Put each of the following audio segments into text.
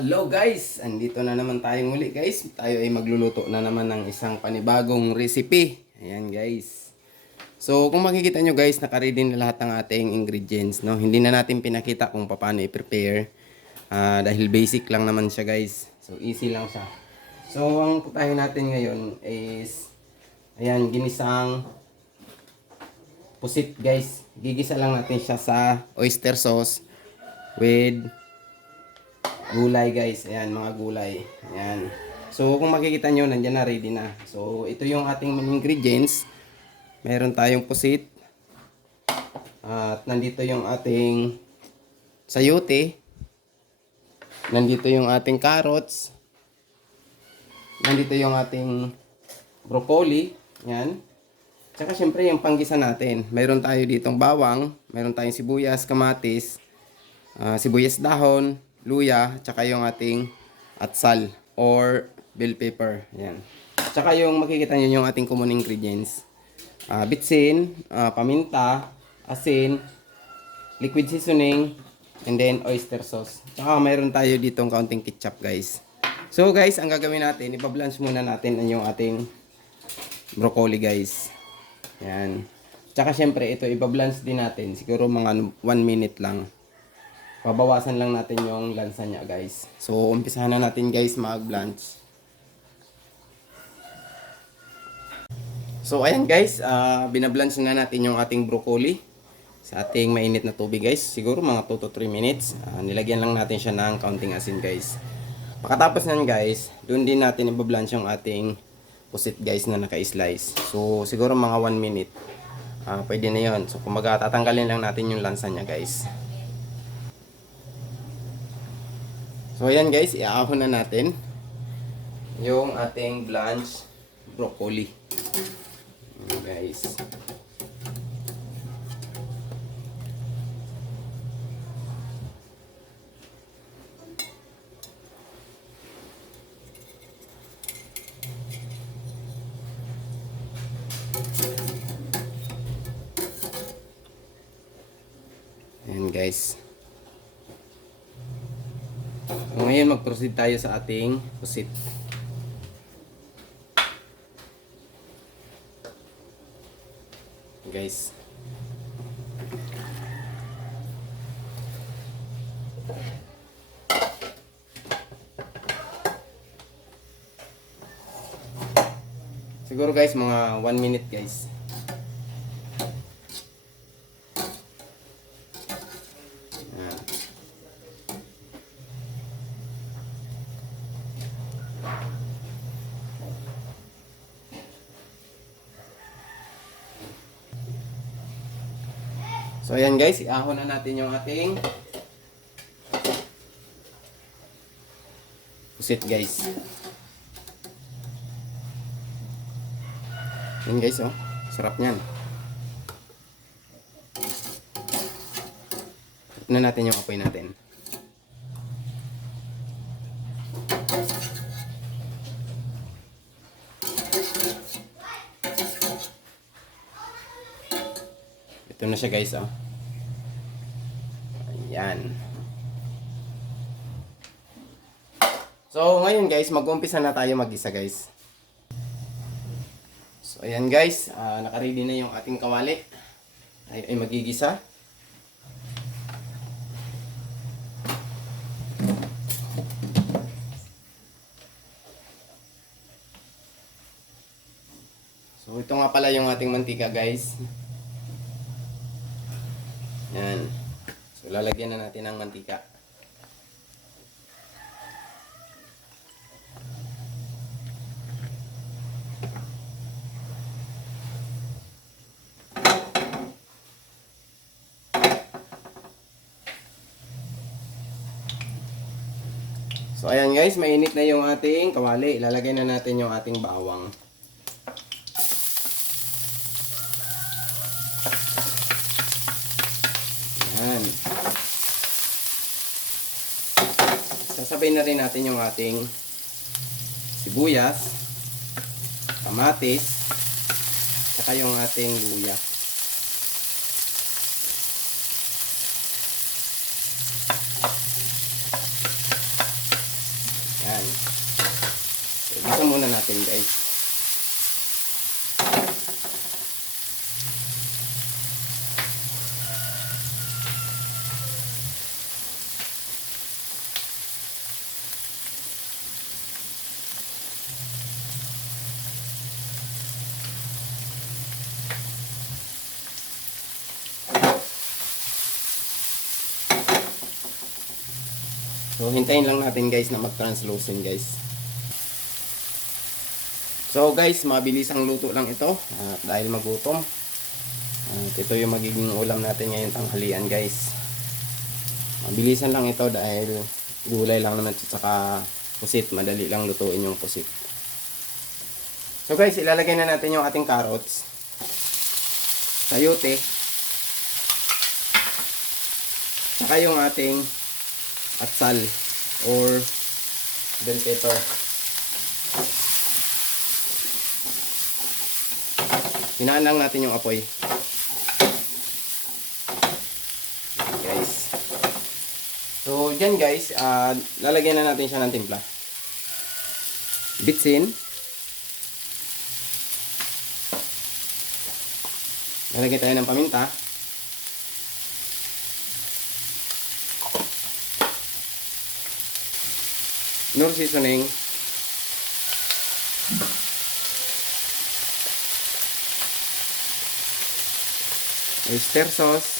Hello guys! Andito na naman tayong muli guys. Tayo ay magluluto na naman ng isang panibagong recipe. Ayan guys. So kung makikita nyo guys, nakaready na lahat ng ating ingredients. No? Hindi na natin pinakita kung paano i-prepare. Dahil basic lang naman siya guys. So easy lang siya. So ang putahin natin ngayon is, ayan, ginisang pusit guys. Gigisa lang natin siya sa oyster sauce with gulay guys. Ayan, mga gulay. Ayan. So, kung makikita nyo, nandyan na, ready na. So, ito yung ating mga ingredients. Meron tayong pusit. At nandito yung ating sayote. Nandito yung ating carrots. Nandito yung ating broccoli. Ayan. Tsaka syempre yung panggisa natin. Meron tayo ditong bawang. Meron tayong sibuyas, kamatis, sibuyas dahon, luya, tsaka yung ating atsal or bell pepper. Yan. Tsaka yung makikita nyo yung ating common ingredients. Bitsin, paminta, asin, liquid seasoning, and then oyster sauce. Tsaka mayroon tayo ditong kaunting ketchup guys. So guys, ang gagawin natin, ipa-blanch muna natin yung ating broccoli guys. Yan. Tsaka syempre ito ipa-blanch din natin. Siguro mga 1 minute lang. Pabawasan lang natin yung lansa niya guys. So umpisahan na natin guys mag-blanch. So ayan guys, binablanch na natin yung ating broccoli sa ating mainit na tubig guys. Siguro mga 2 to 3 minutes. Nilagyan lang natin siya ng kaunting asin guys. Pagkatapos nan guys, doon din natin ibablanch yung ating pusit guys na naka-slice. So siguro mga 1 minute. Pwede na yun. So kumaga tatanggalin lang natin yung lansa niya guys. So ayan guys, iahon na natin yung ating blanched broccoli. Ayan guys. Ayan guys. So, ngayon mag-proceed tayo sa ating pusit. Guys. Siguro guys mga 1 minute guys. So ayan guys, iahon na natin yung ating pusit guys. Ayan guys, oh, sarap niyan. Ito na natin yung apoy natin. Ito na siya guys, oh. Ayan. So ngayon guys, mag-umpisa na tayo mag-isa guys. So ayan guys, naka-ready na yung ating kawali. Ay magigisa. So ito nga pala yung ating mantika guys. Yan. So lalagyan na natin ng mantika. So ayan guys, mainit na yung ating kawali. Ilalagay na natin yung ating bawang. Ayan. Sasabay na rin natin yung ating sibuyas, kamatis, saka yung ating luya. natin guys. So, hintayin lang natin guys na mag-translucent guys. So guys, mabilis ang luto lang ito dahil magutom. Ito yung magiging ulam natin ngayong tanghalian guys. Mabilisan lang ito dahil gulay lang naman at saka pusit. Madali lang lutuin yung pusit. So guys, ilalagay na natin yung ating carrots, sayote, saka yung ating atsal or bell pepper. Hinaan lang natin yung apoy. Guys. So, dyan guys, lalagyan na natin siya ng timpla. Bitsin. Lalagyan tayo ng paminta. Nor seasoning. Oyster sauce.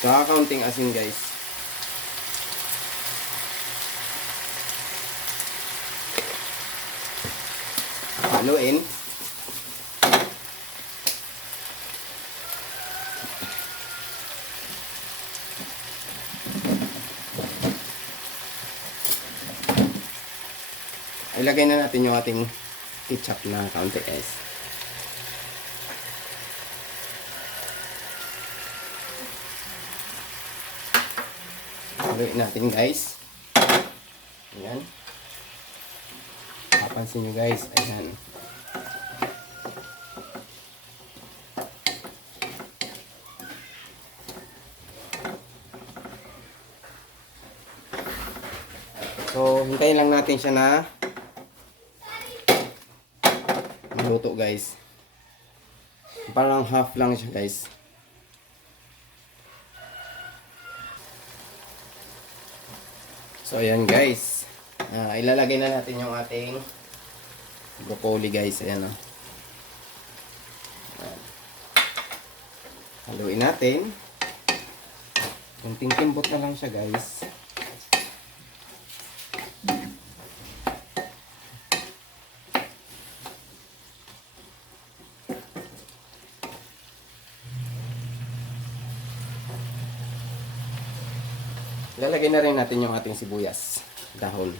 Saka kaunting asin guys. Haluin. Ilagay na natin yung ating ketchup na kaunti guys. Haluin natin guys. Ayan. Papansin nyo guys. Ayan. So, hintayin lang natin siya na maluto guys. Parang half lang siya guys. So ayan guys. Ilalagay na natin yung ating broccoli guys. Ayan o. Haluin natin. Kunting kimbot na lang siya guys. Lalagay na rin natin yung ating sibuyas, dahon.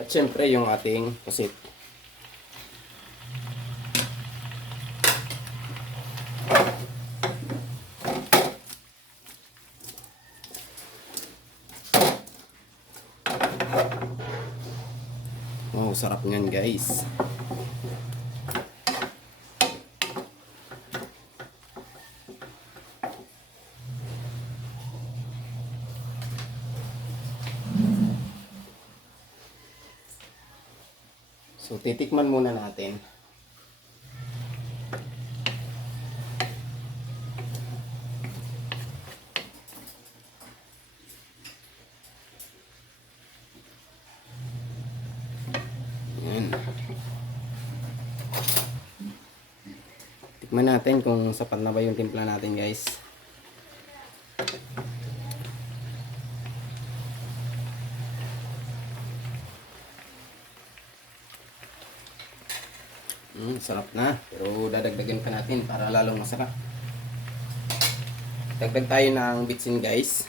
At syempre yung ating pusit. Oh, sarap niyan guys. So, titikman muna natin. Ayan. Tikman natin kung sapat na ba yung timpla natin guys. Sarap na. Pero dadagdagan pa natin para lalong masarap. Dagdag tayo ng bitsin guys.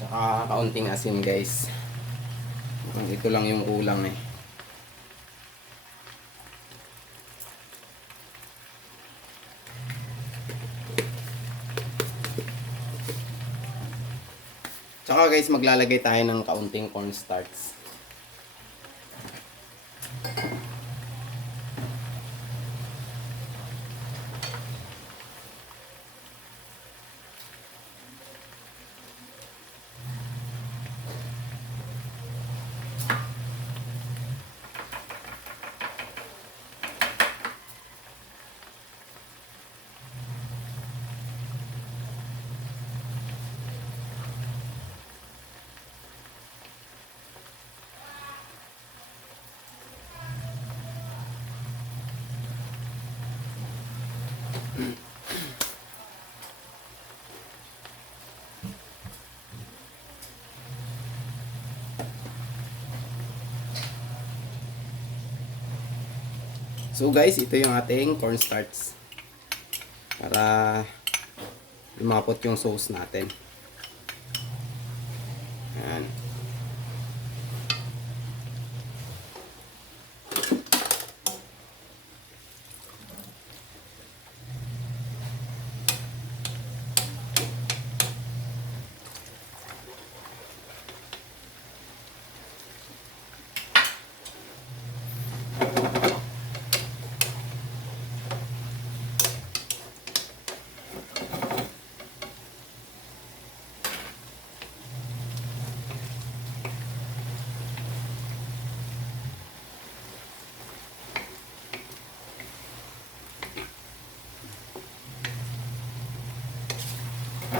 Saka kaunting asin guys. Ito lang yung kulang eh. Saka guys, maglalagay tayo ng kaunting cornstarch. So guys, ito yung ating cornstarch. Para lumapot yung sauce natin. Ayan.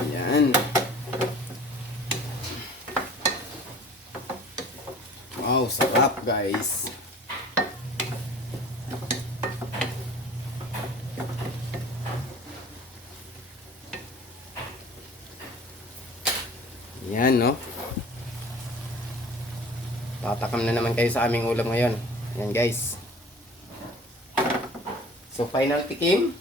Ayan. Wow, sarap guys. Ayan, no? Tatakam na naman kayo sa aming ulam ngayon. Ayan guys. So, final tikim.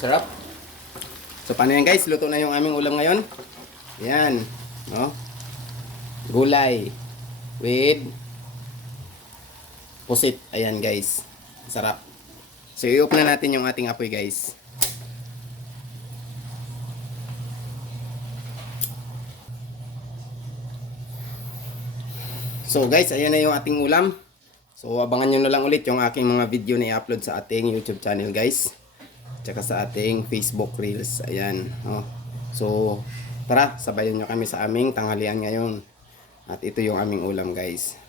Sarap. So, paano yan guys? Luto na yung aming ulam ngayon. Ayan. No? Gulay. With pusit. Ayan guys. Sarap. So, i-off na natin yung ating apoy guys. So guys, ayan na yung ating ulam. So, abangan nyo na lang ulit yung aking mga video na i-upload sa ating YouTube channel guys. Tsaka sa ating Facebook Reels. Ayan. Oh. So, tara, sabayan nyo kami sa aming tanghalian ngayon. At ito yung aming ulam guys.